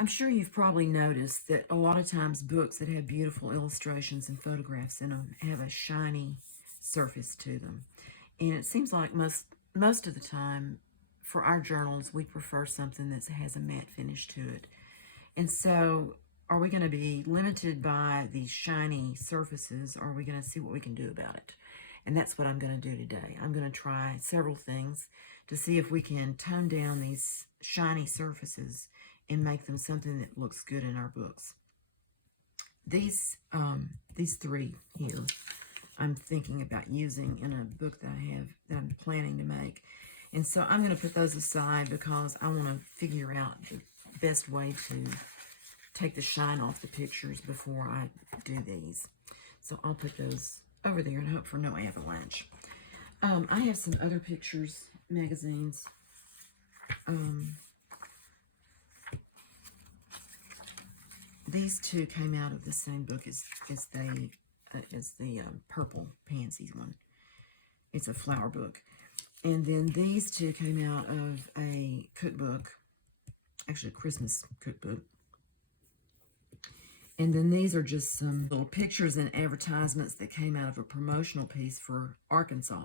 I'm sure you've probably noticed that a lot of times books that have beautiful illustrations and photographs in them have a shiny surface to them. And it seems like most of the time for our journals, we prefer something that has a matte finish to it. And so are we going to be limited by these shiny surfaces, or are we going to see what we can do about it? And that's what I'm going to do today. I'm going to try several things to see if we can tone down these shiny surfaces and make them something that looks good in our books. These three here, I'm thinking about using in a book that I'm planning to make. And so I'm going to put those aside because I want to figure out the best way to take the shine off the pictures before I do these. So I'll put those over there and hope for no avalanche. I have some other pictures magazines. These two came out of the same book as the Purple Pansies one. It's a flower book. And then these two came out of a cookbook, actually a Christmas cookbook. And then these are just some little pictures and advertisements that came out of a promotional piece for Arkansas.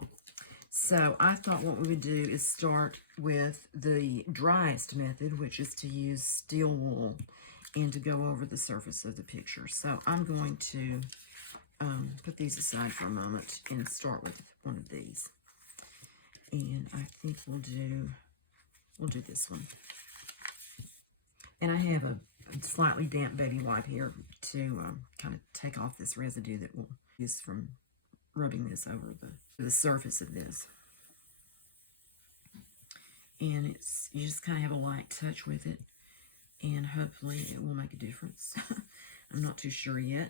So I thought what we would do is start with the driest method, which is to use steel wool and to go over the surface of the picture. So I'm going to put these aside for a moment and start with one of these. And I think we'll do this one. And I have a slightly damp baby wipe here to kind of take off this residue that we'll use from rubbing this over the surface of this. And you just kind of have a light touch with it, and hopefully it will make a difference. I'm not too sure yet.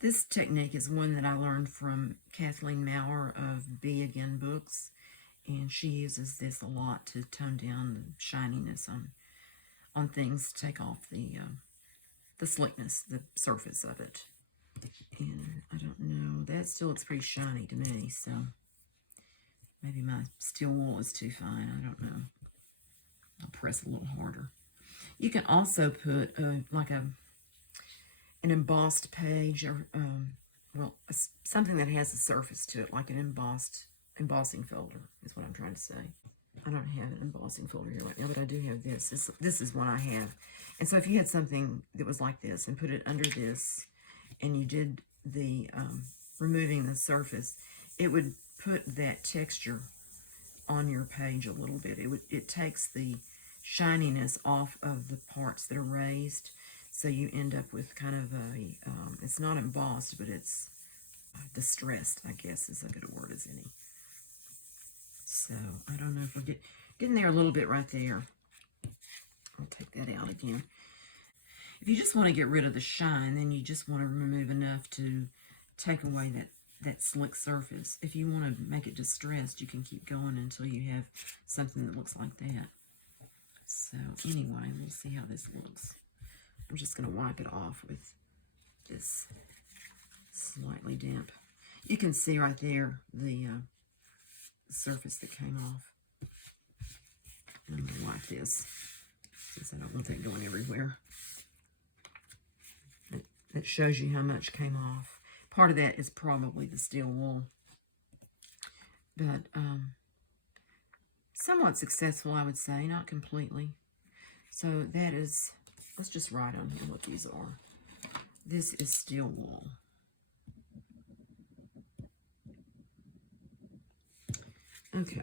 This technique is one that I learned from Kathleen Mower of Be Again Books, and she uses this a lot to tone down the shininess on things, to take off the slickness, the surface of it. And I don't know, that still looks pretty shiny to me, so maybe my steel wool is too fine, I don't know. I'll press a little harder. You can also put like an embossed page, or something that has a surface to it, like an embossing folder is what I'm trying to say. I don't have an embossing folder here right now, but I do have this. This is one I have. And so if you had something that was like this and put it under this, and you did the removing the surface, it would put that texture on your page a little bit. It takes the shininess off of the parts that are raised, so you end up with kind of a, it's not embossed, but it's distressed, I guess is as good a word as any. So I don't know if we're getting there a little bit right there. I'll take that out again. If you just want to get rid of the shine, then you just want to remove enough to take away that slick surface. If you want to make it distressed, you can keep going until you have something that looks like that. So anyway, we'll see how this looks. I'm just going to wipe it off with this slightly damp. You can see right there the surface that came off. I'm going to wipe this since I don't want that going everywhere. It shows you how much came off. Part of that is probably the steel wool, but somewhat successful, I would say, not completely. So that is, let's just write on here what these are. This is steel wool. Okay.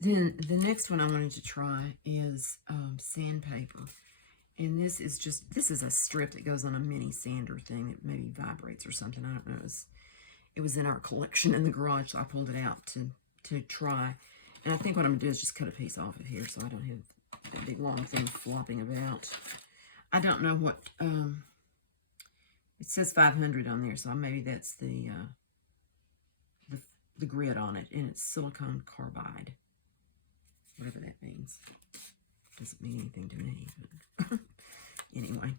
Then the next one I wanted to try is sandpaper. And this is a strip that goes on a mini sander thing that maybe vibrates or something. I don't know. It was in our collection in the garage, so I pulled it out to try. And I think what I'm going to do is just cut a piece off of here so I don't have that big long thing flopping about. I don't know what, it says 500 on there, so maybe that's the grid on it, and it's silicone carbide, whatever that means. Doesn't mean anything to me, but anyway.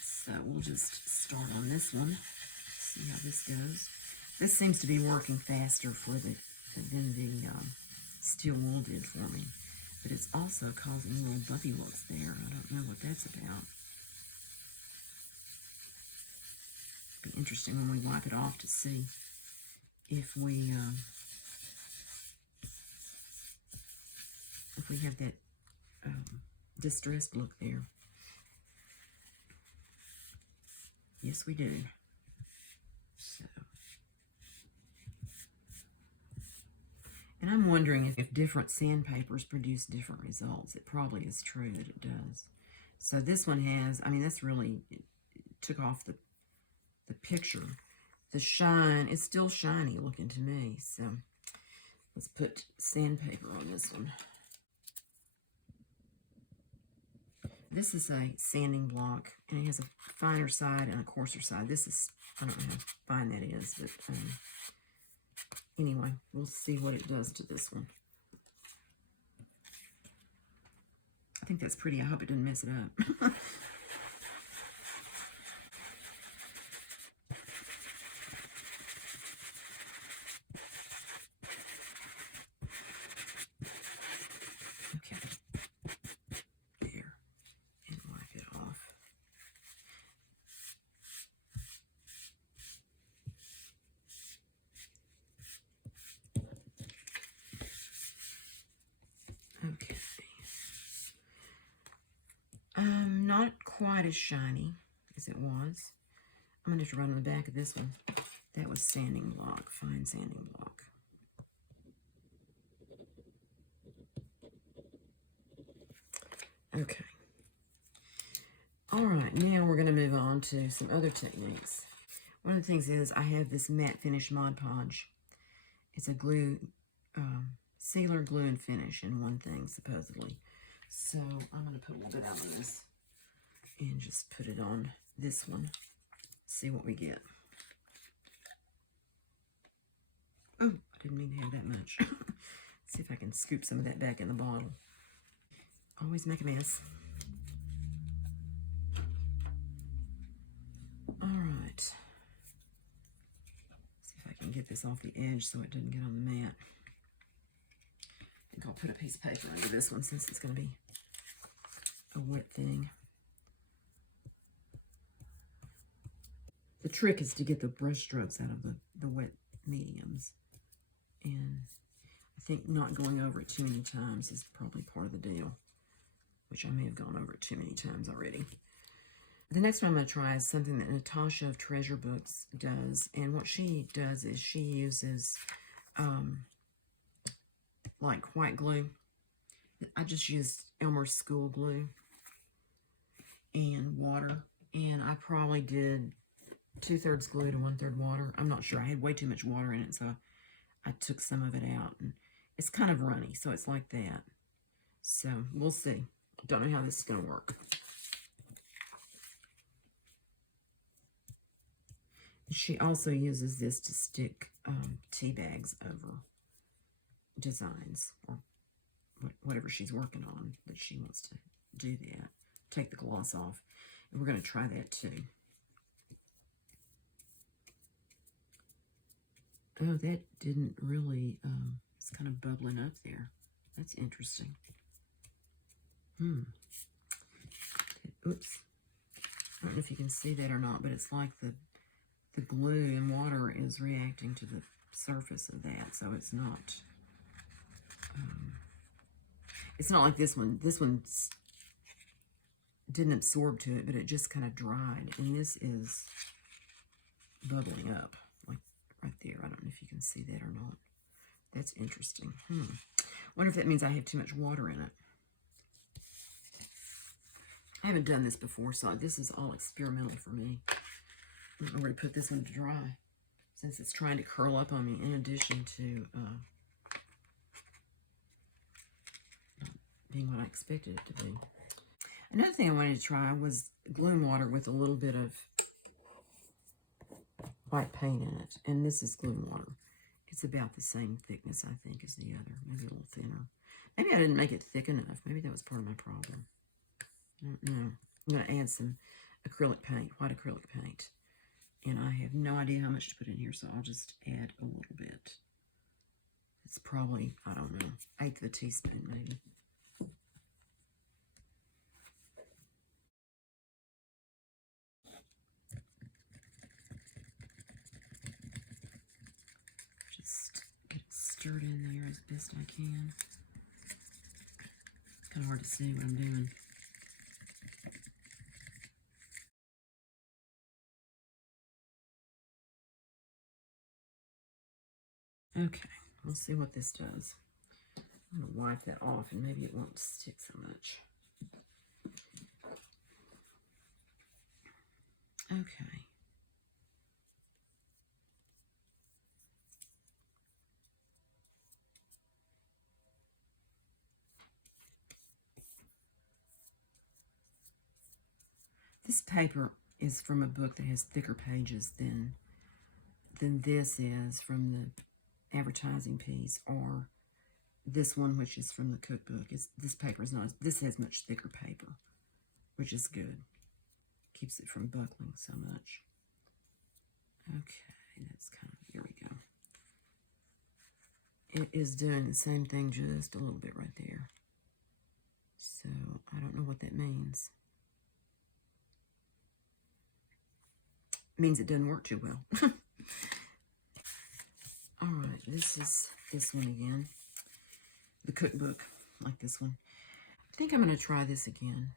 So we'll just start on this one, see how this goes. This seems to be working faster than the steel wool did for me. but it's also causing little bumpy looks there. I don't know what that's about. Be interesting when we wipe it off to see if we have that distressed look there. Yes, we do. So, and I'm wondering if different sandpapers produce different results. It probably is true that it does. So this one has, I mean, that's really, it took off the picture. The shine, it's still shiny looking to me. So let's put sandpaper on this one. This is a sanding block, and it has a finer side and a coarser side. This is, I don't know how fine that is, but anyway, we'll see what it does to this one. I think that's pretty. I hope it didn't mess it up. Okay. Not quite as shiny as it was. I'm going to have to run on the back of this one. That was sanding block, fine sanding block. Okay. All right, now we're going to move on to some other techniques. One of the things is I have this matte finish Mod Podge. It's a glue, sealer, glue, and finish in one thing, supposedly. So I'm going to put a little bit out of this and just put it on this one. See what we get. Oh, I didn't mean to have that much. See if I can scoop some of that back in the bottle. Always make a mess. All right. See if I can get this off the edge so it doesn't get on the mat. I think I'll put a piece of paper under this one since it's going to be a wet thing. The trick is to get the brush strokes out of the wet mediums. And I think not going over it too many times is probably part of the deal, which I may have gone over it too many times already. The next one I'm going to try is something that Natasa of Treasure Books does. And what she does is she uses like white glue. I just used Elmer's School glue and water. And I probably did 2/3 glue to 1/3 water. I'm not sure. I had way too much water in it, so I took some of it out. And it's kind of runny, so it's like that. So we'll see. Don't know how this is going to work. She also uses this to stick tea bags over designs or whatever she's working on that she wants to do that. Take the gloss off. And we're going to try that too. Oh, that didn't really, it's kind of bubbling up there. That's interesting. Oops. I don't know if you can see that or not, but it's like the glue and water is reacting to the surface of that, so it's not like this one. This one didn't absorb to it, but it just kind of dried, and this is bubbling up, like right there. I don't know if you can see that or not. That's interesting. Wonder if that means I have too much water in it. I haven't done this before, so this is all experimental for me. I don't know where to put this one to dry, since it's trying to curl up on me in addition to not being what I expected it to be. Another thing I wanted to try was glue water with a little bit of white paint in it, and this is glue water. It's about the same thickness, I think, as the other, maybe a little thinner. Maybe I didn't make it thick enough. Maybe that was part of my problem. I don't know. I'm going to add some acrylic paint, white acrylic paint. And I have no idea how much to put in here, so I'll just add a little bit. It's probably, I don't know, 1/8 of a teaspoon maybe. best I can. Kind of hard to see what I'm doing. Okay, we'll see what this does. I'm going to wipe that off and maybe it won't stick so much. Okay. This paper is from a book that has thicker pages than this is from the advertising piece, or this one, which is from the cookbook. This paper is not. This has much thicker paper, which is good. Keeps it from buckling so much. Okay, that's kind of, here we go. It is doing the same thing, just a little bit right there. So I don't know what that means. It means it doesn't work too well. All right, this is this one again. The cookbook, like this one. I think I'm going to try this again.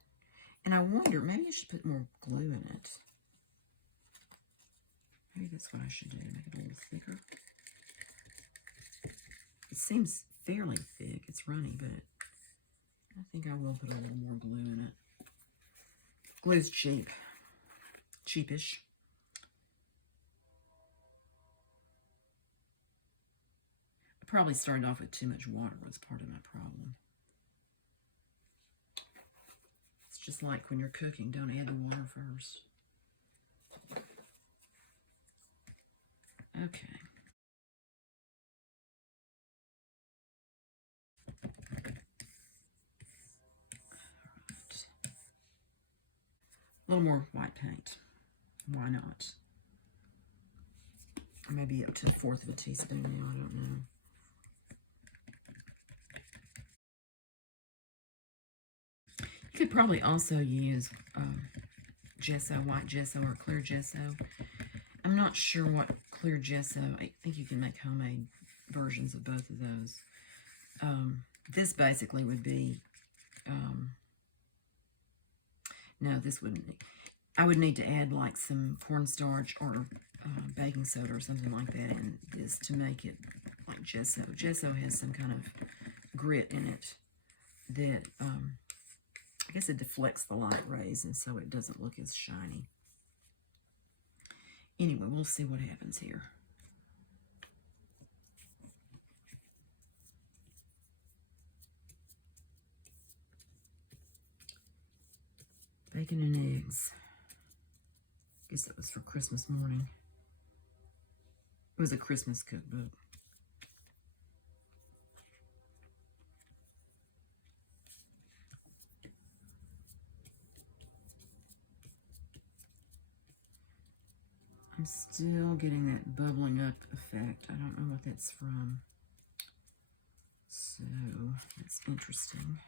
And I wonder, maybe I should put more glue in it. Maybe that's what I should do, make it a little thicker. It seems fairly thick. It's runny, but I think I will put a little more glue in it. Glue's cheap. Cheapish. I probably started off with too much water was part of my problem. It's just like when you're cooking, don't add the water first. Okay. A little more white paint. Why not? Maybe up to 1/4 of a teaspoon now, I don't know. You could probably also use gesso, white gesso or clear gesso. I'm not sure what clear gesso, I think you can make homemade versions of both of those. This basically would be, no, this wouldn't. I would need to add like some cornstarch or baking soda or something like that in this to make it like gesso. Gesso has some kind of grit in it that, I guess it deflects the light rays and so it doesn't look as shiny. Anyway, we'll see what happens here. Bacon and eggs. I guess that was for Christmas morning. It was a Christmas cookbook. I'm still getting that bubbling up effect. I don't know what that's from. So, that's interesting.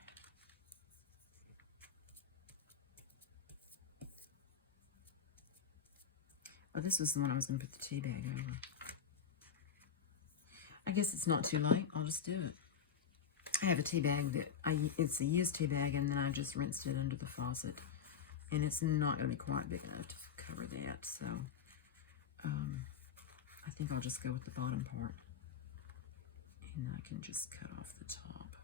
Oh, this was the one I was going to put the tea bag over. I guess it's not too late. I'll just do it. I have a tea bag that it's a used tea bag, and then I just rinsed it under the faucet. And it's not going to be quite big enough to cover that, so I think I'll just go with the bottom part. And I can just cut off the top.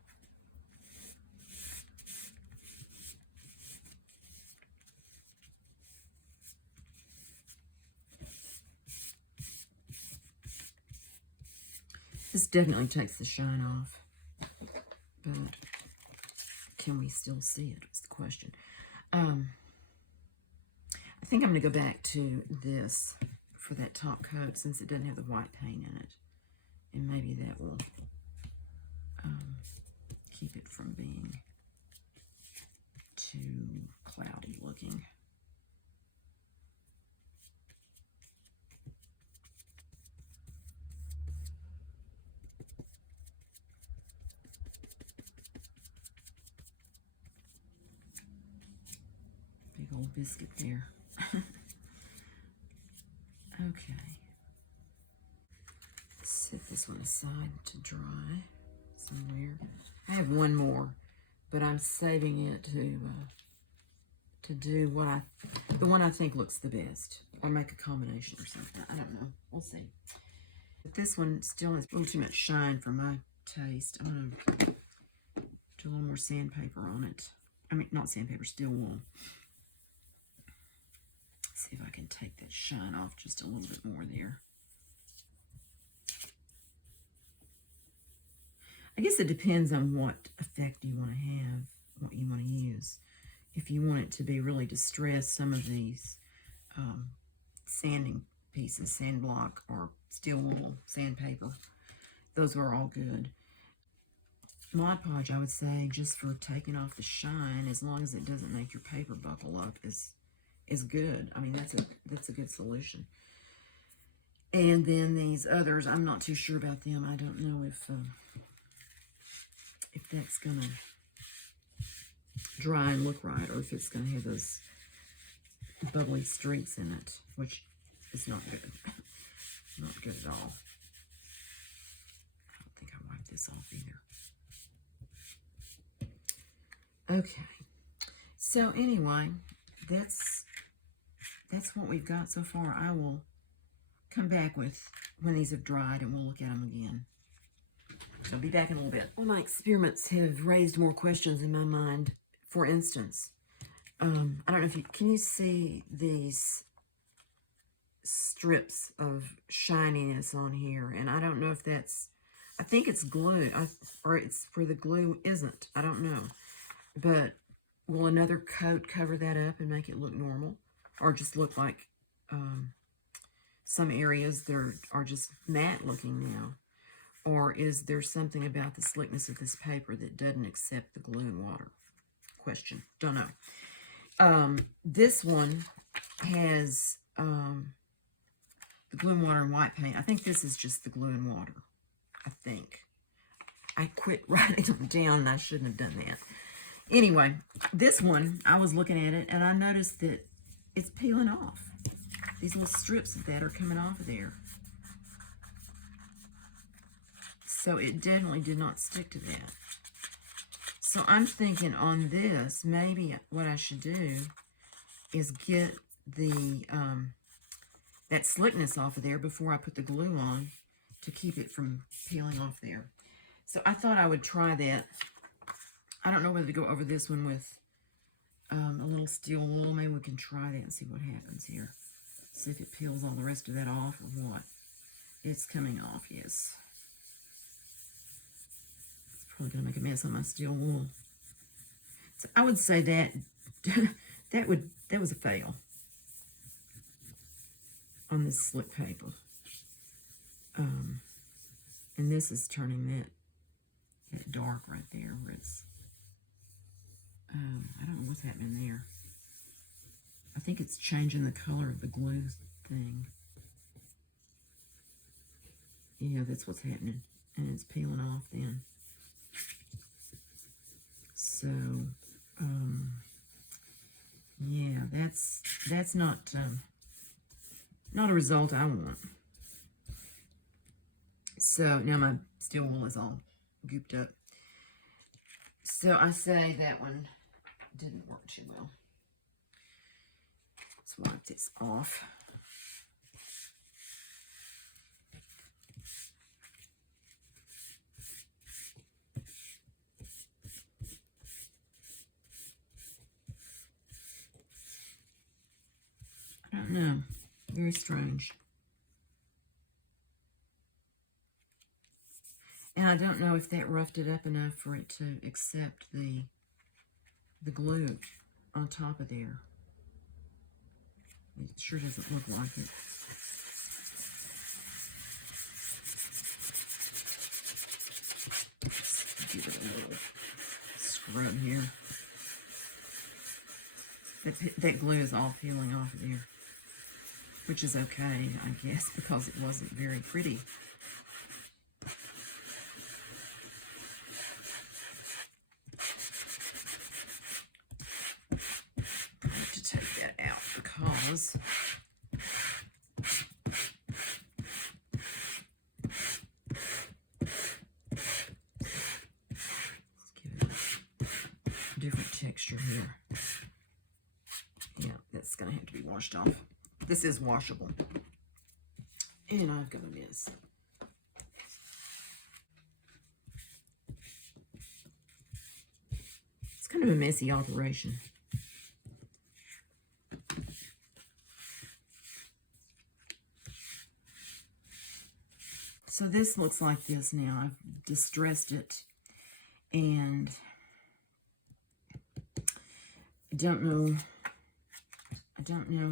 This definitely takes the shine off, but can we still see it is the question. I think I'm going to go back to this for that top coat since it doesn't have the white paint in it. And maybe that will keep it from being too cloudy looking. Big old biscuit there. Okay. Set this one aside to dry. somewhere. I have one more, but I'm saving it to do the one I think looks the best, or make a combination or something. I don't know. We'll see. But this one still has a little too much shine for my taste. I'm gonna do a little more sandpaper on it. I mean, not sandpaper, steel wool. See if I can take that shine off just a little bit more there. I guess it depends on what effect you want to have, what you want to use. If you want it to be really distressed, some of these sanding pieces, sand block or steel wool sandpaper, those are all good. Mod Podge, I would say, just for taking off the shine, as long as it doesn't make your paper buckle up, is good. I mean, that's a good solution. And then these others, I'm not too sure about them. I don't know if that's gonna dry and look right, or if it's gonna have those bubbly streaks in it, which is not good. Not good at all. I don't think I wiped this off either. Okay. So anyway, that's what we've got so far. I will come back with when these have dried and we'll look at them again. So I'll be back in a little bit. Well, my experiments have raised more questions in my mind. For instance, I don't know if can you see these strips of shininess on here? And I don't know if that's, I think it's glue, or it's where the glue isn't. I don't know. But will another coat cover that up and make it look normal? Or just look like some areas that are just matte looking now? Or is there something about the slickness of this paper that doesn't accept the glue and water? Question. Don't know. This one has the glue and water and white paint. I think this is just the glue and water. I think. I quit writing them down and I shouldn't have done that. Anyway, this one, I was looking at it and I noticed that it's peeling off. These little strips of that are coming off of there. So it definitely did not stick to that. So I'm thinking on this, maybe what I should do is get the that slickness off of there before I put the glue on to keep it from peeling off there. So I thought I would try that. I don't know whether to go over this one with a little steel wool. Maybe we can try that and see what happens here. See if it peels all the rest of that off or what. It's coming off, yes. It's probably going to make a mess on my steel wool. So I would say that that was a fail on this slick paper. And this is turning that dark right there where it's I don't know what's happening there. I think it's changing the color of the glue thing. Yeah, that's what's happening. And it's peeling off then. So, yeah, that's not a result I want. So, now my steel wool is all gooped up. So, I say that one didn't work too well. Let's wipe this off. I don't know. Very strange. And I don't know if that roughed it up enough for it to accept the glue on top of there. It sure doesn't look like it. Let's give it a little scrub here. That glue is all peeling off of there, which is okay, I guess, because it wasn't very pretty. I have to take that out because different texture here. Yeah, that's going to have to be washed off. This is washable. And I've got a mess. It's kind of a messy operation. So this looks like this now. I've distressed it, and I don't know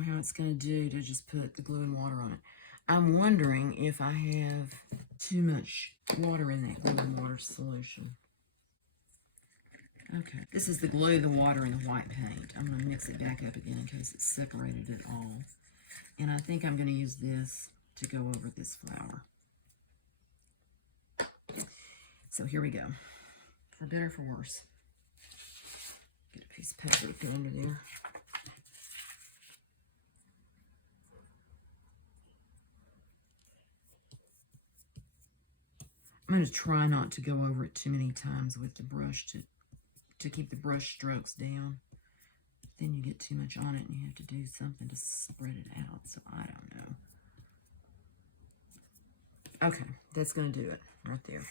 how it's going to do to just put the glue and water on it. I'm wondering if I have too much water in that glue and water solution. Okay, this is the glue, the water, and the white paint. I'm going to mix it back up again in case it's separated at all. And I think I'm going to use this to go over this flower. So here we go. For better or for worse. Get a piece of paper to put under there. I'm going to try not to go over it too many times with the brush to keep the brush strokes down. Then you get too much on it and you have to do something to spread it out. So I don't know. Okay, that's going to do it right there.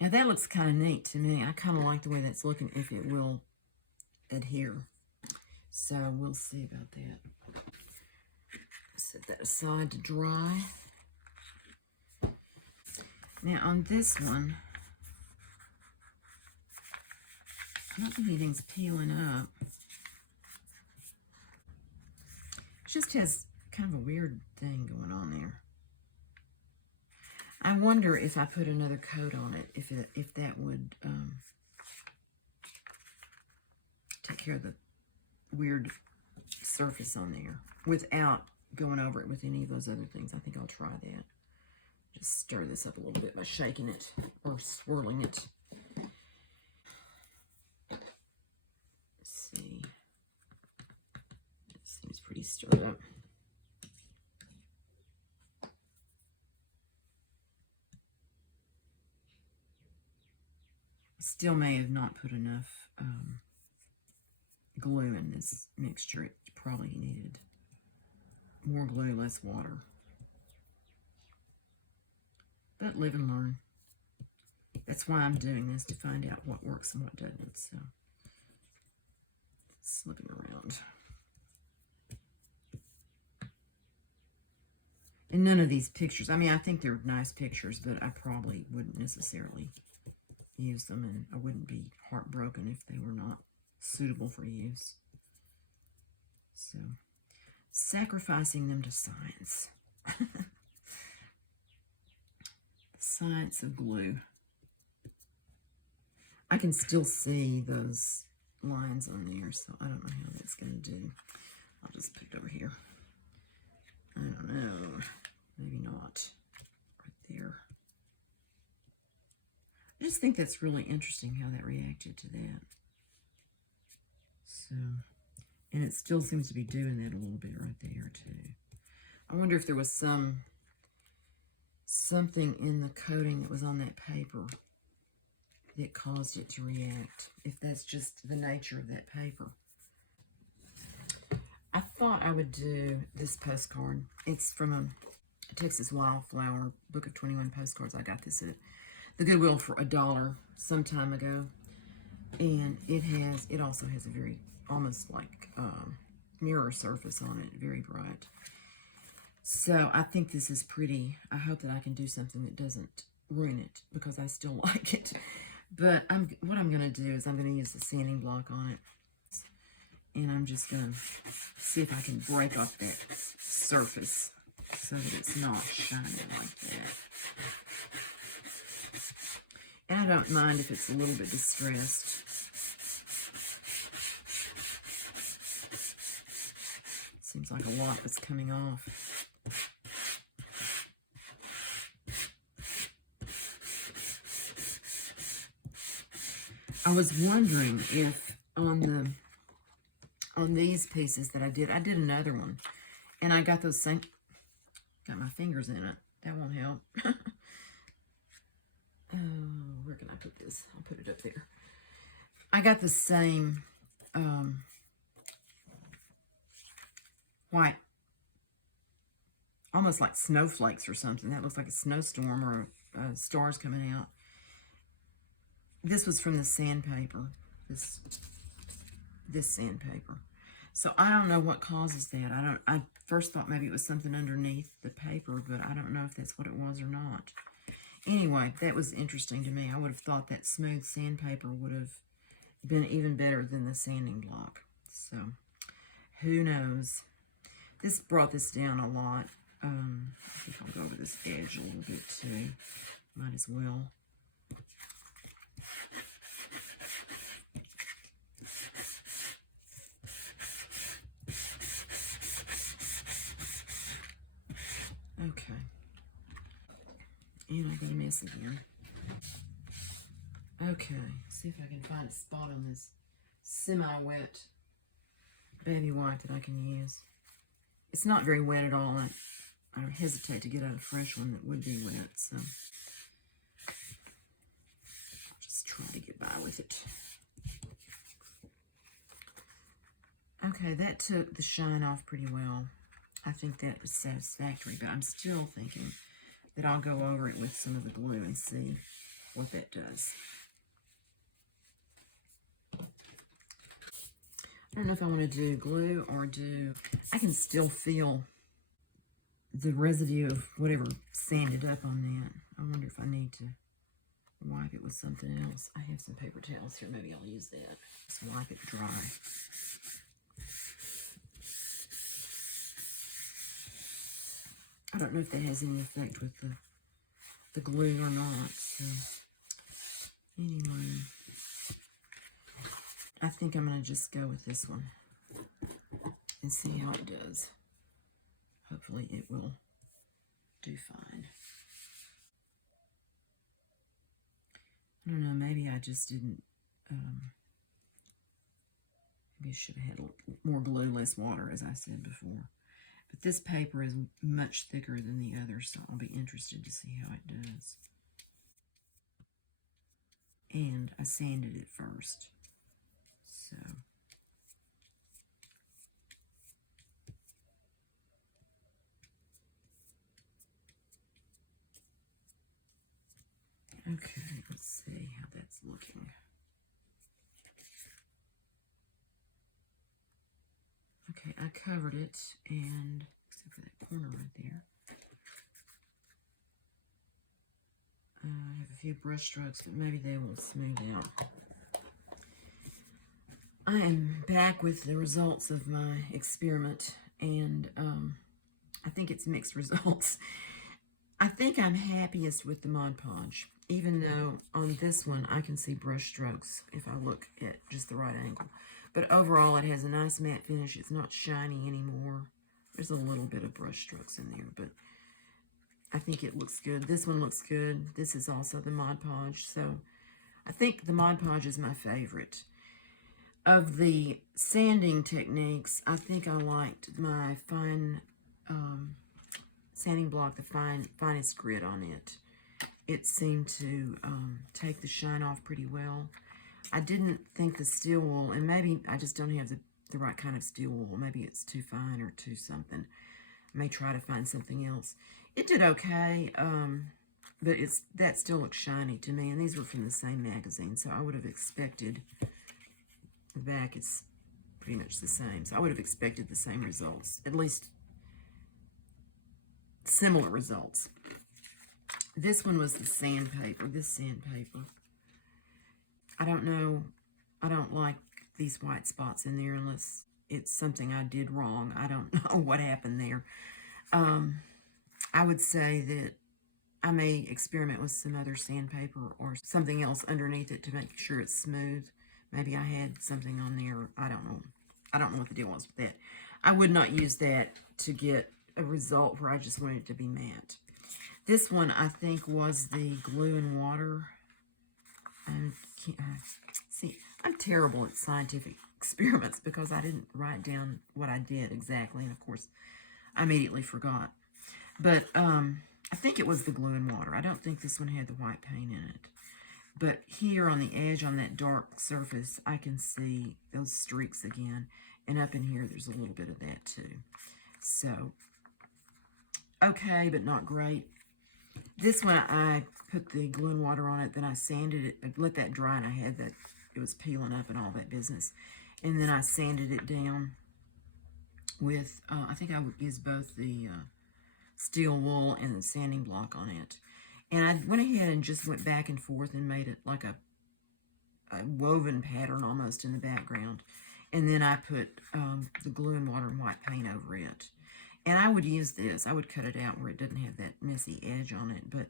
Now that looks kind of neat to me. I kind of like the way that's looking, if it will adhere. So we'll see about that. Set that aside to dry. Now on this one, I don't think anything's peeling up. It just has kind of a weird thing going on there. I wonder if I put another coat on it, if that would take care of the weird surface on there without going over it with any of those other things. I think I'll try that. Just stir this up a little bit by shaking it or swirling it. Let's see. It seems pretty stirred up. Still may have not put enough glue in this mixture. It probably needed more glue, less water. But live and learn. That's why I'm doing this, to find out what works and what doesn't. So, slipping around. And none of these pictures, I mean, I think they're nice pictures, but I probably wouldn't necessarily use them, and I wouldn't be heartbroken if they were not suitable for use. So, sacrificing them to science. The science of glue. I can still see those lines on there, so I don't know how that's going to do. I'll just put it over here. I don't know. Maybe not. Right there. I just think that's really interesting how that reacted to that. So, and it still seems to be doing that a little bit right there too. I wonder if there was something in the coating that was on that paper that caused it to react, if that's just the nature of that paper. I thought I would do this postcard. It's from a Texas Wildflower Book of 21 Postcards. I got this at the Goodwill for $1 some time ago, and it also has a very almost like mirror surface on it, very bright. So I think this is pretty. I hope that I can do something that doesn't ruin it, because I still like it. But what I'm going to do is I'm going to use the sanding block on it, and I'm just going to see if I can break off that surface so that it's not shining like that. And I don't mind if it's a little bit distressed. Seems like a lot is coming off. I was wondering if on these pieces that I did another one, and I got those same, got my fingers in it. That won't help. Oh, where can I put this? I'll put it up there. I got the same white, almost like snowflakes or something. That looks like a snowstorm or stars coming out. This was from the sandpaper. This sandpaper. So I don't know what causes that. I first thought maybe it was something underneath the paper, but I don't know if that's what it was or not. Anyway, that was interesting to me. I would have thought that smooth sandpaper would have been even better than the sanding block. So, who knows? This brought this down a lot. I think I'll go over this edge a little bit too. Might as well. Okay. And I got a mess again. Okay, see if I can find a spot on this semi-wet baby white that I can use. It's not very wet at all. I hesitate to get out a fresh one that would be wet, so I'll just try to get by with it. Okay, that took the shine off pretty well. I think that was satisfactory, but I'm still thinking that I'll go over it with some of the glue and see what that does. I don't know if I want to do glue or I can still feel the residue of whatever sanded up on that. I wonder if I need to wipe it with something else. I have some paper towels here. Maybe I'll use that. Just wipe it dry. I don't know if that has any effect with the glue or not. So, anyway, I think I'm going to just go with this one and see how it does. Hopefully it will do fine. I don't know, maybe I just didn't, maybe I should have had more glue, less water, as I said before. But this paper is much thicker than the other, so I'll be interested to see how it does. And I sanded it first, so. Okay, let's see how that's looking. Okay, I covered it, and except for that corner right there. I have a few brush strokes, but maybe they will smooth out. I am back with the results of my experiment, and I think it's mixed results. I think I'm happiest with the Mod Podge, even though on this one I can see brush strokes if I look at just the right angle. But overall, it has a nice matte finish. It's not shiny anymore. There's a little bit of brush strokes in there, but I think it looks good. This one looks good. This is also the Mod Podge, so I think the Mod Podge is my favorite. Of the sanding techniques, I think I liked my fine sanding block, the finest grit on it. It seemed to take the shine off pretty well. I didn't think the steel wool, and maybe I just don't have the right kind of steel wool. Maybe it's too fine or too something. I may try to find something else. It did okay, but that still looks shiny to me, and these were from the same magazine, so I would have expected, the back is pretty much the same, so I would have expected the same results, at least similar results. This one was the sandpaper, this sandpaper. I don't know, I don't like these white spots in there unless it's something I did wrong. I don't know what happened there. I would say that I may experiment with some other sandpaper or something else underneath it to make sure it's smooth. Maybe I had something on there. I don't know. I don't know what the deal was with that. I would not use that to get a result where I just wanted it to be matte. This one, I think, was the glue and water. See, I'm terrible at scientific experiments because I didn't write down what I did exactly, and of course, I immediately forgot. But I think it was the glue and water. I don't think this one had the white paint in it. But here on the edge, on that dark surface, I can see those streaks again. And up in here, there's a little bit of that too. So, okay, but not great. This one, I put the glue and water on it, then I sanded it, let that dry, and I had that, it was peeling up and all that business. And then I sanded it down with, I think I would use both the steel wool and the sanding block on it. And I went ahead and just went back and forth and made it like a woven pattern almost in the background. And then I put the glue and water and white paint over it. And I would use this. I would cut it out where it doesn't have that messy edge on it. But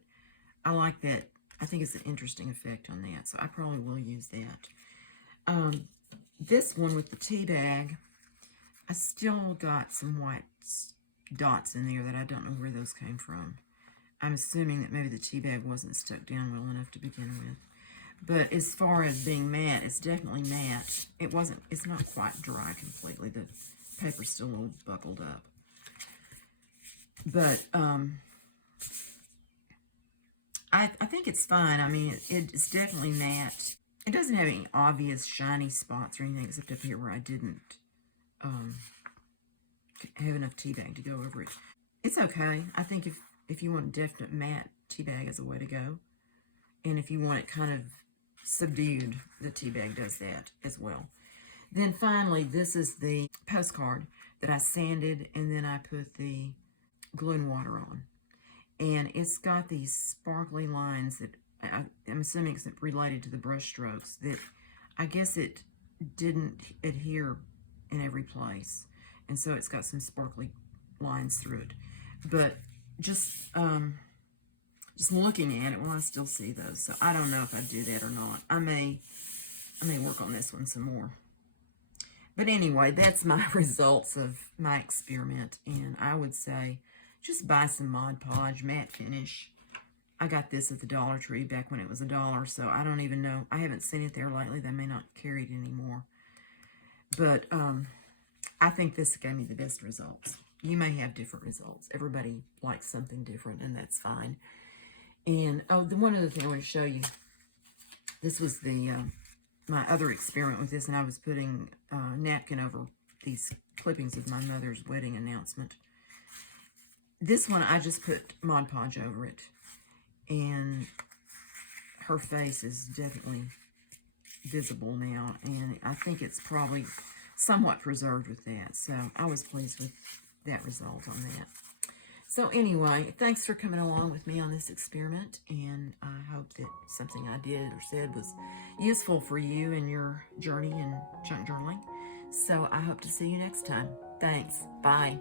I like that. I think it's an interesting effect on that. So I probably will use that. This one with the tea bag, I still got some white dots in there that I don't know where those came from. I'm assuming that maybe the tea bag wasn't stuck down well enough to begin with. But as far as being matte, it's definitely matte. It's not quite dry completely. The paper's still a little buckled up. But I think it's fine. I mean, it's definitely matte. It doesn't have any obvious shiny spots or anything except up here where I didn't have enough tea bag to go over it. It's okay. I think if you want a definite matte, tea bag is a way to go. And if you want it kind of subdued, the tea bag does that as well. Then finally, this is the postcard that I sanded, and then I put the glue and water on. And it's got these sparkly lines that I'm assuming it's related to the brush strokes, that I guess it didn't adhere in every place. And so it's got some sparkly lines through it. But just looking at it, well, I still see those. So I don't know if I do that or not. I may work on this one some more. But anyway, that's my results of my experiment. And I would say just buy some Mod Podge matte finish. I got this at the Dollar Tree back when it was $1, so I don't even know. I haven't seen it there lately. They may not carry it anymore. But I think this gave me the best results. You may have different results. Everybody likes something different, and that's fine. And, oh, the one other thing I want to show you. This was the my other experiment with this, and I was putting a napkin over these clippings of my mother's wedding announcement. This one, I just put Mod Podge over it. And her face is definitely visible now. And I think it's probably somewhat preserved with that. So I was pleased with that result on that. So anyway, thanks for coming along with me on this experiment. And I hope that something I did or said was useful for you in your journey in junk journaling. So I hope to see you next time. Thanks. Bye.